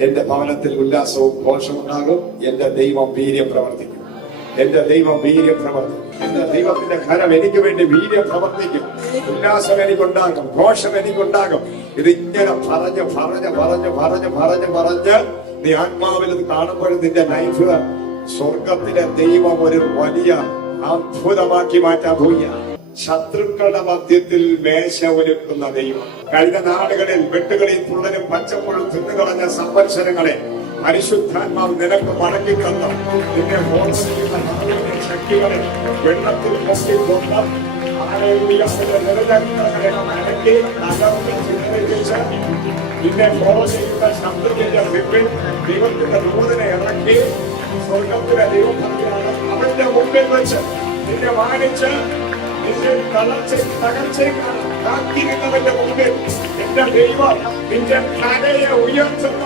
എന്റെ ഭവനത്തിൽ ഉല്ലാസവും ഘോഷമുണ്ടാകും. എന്റെ ദൈവം വീര്യം പ്രവർത്തിക്കും. എന്റെ ദൈവം വീര്യം പ്രവർത്തിക്കും. എന്റെ ദൈവത്തിന്റെ കരം എനിക്ക് വേണ്ടി വീര്യം പ്രവർത്തിക്കും. ഉല്ലാസം എനിക്കുണ്ടാകും, ഘോഷം എനിക്കുണ്ടാകും. ഇതിങ്ങനെ പറഞ്ഞ് പറഞ്ഞ് പറഞ്ഞ് പറഞ്ഞ് പറഞ്ഞ് പറഞ്ഞ് നീ ആത്മാവിൽ ഇത് കാണുമ്പോഴും നിന്റെ ലൈഫ് സ്വർഗത്തിലെ ദൈവം ഒരു വലിയ അത്ഭുതമാക്കി മാറ്റാൻ പോവുകയാണ്. ശത്രുക്കളുടെ മധ്യത്തിൽ മേശ ഒരുക്കുന്ന ദൈവം. കഴിഞ്ഞ നാളുകളിൽ വെട്ടുകളിൽ പുള്ളനും പച്ചപ്പുഴും തിന്നുകളഞ്ഞ സംവത്സരങ്ങളെ പരിശുദ്ധാത്മാവ് നിനക്ക് മടക്കി തന്നു. നിന്നെ ശക്തികളെ വെള്ളത്തിൽ പൊക്കിക്കൊണ്ട് അടക്കി നഗരത്തിൽ ചിത്രീകരിച്ച് നിന്നെ ഫോളോ ചെയ്യുന്ന ശബ്ദത്തിന്റെ മുമ്പിൽ ദൈവത്തിന്റെ ദൂതനെ ഇറക്കി സ്വർഗത്തിലെ ദൈവം അവന്റെ മുമ്പിൽ വെച്ച് നിന്നെ മാനിച്ച് നിന്റെ തകർച്ചയും കാത്തിരുന്നവന്റെ മുമ്പിൽ എന്റെ ദൈവം നിന്റെ തലയെ ഉയർത്തുന്ന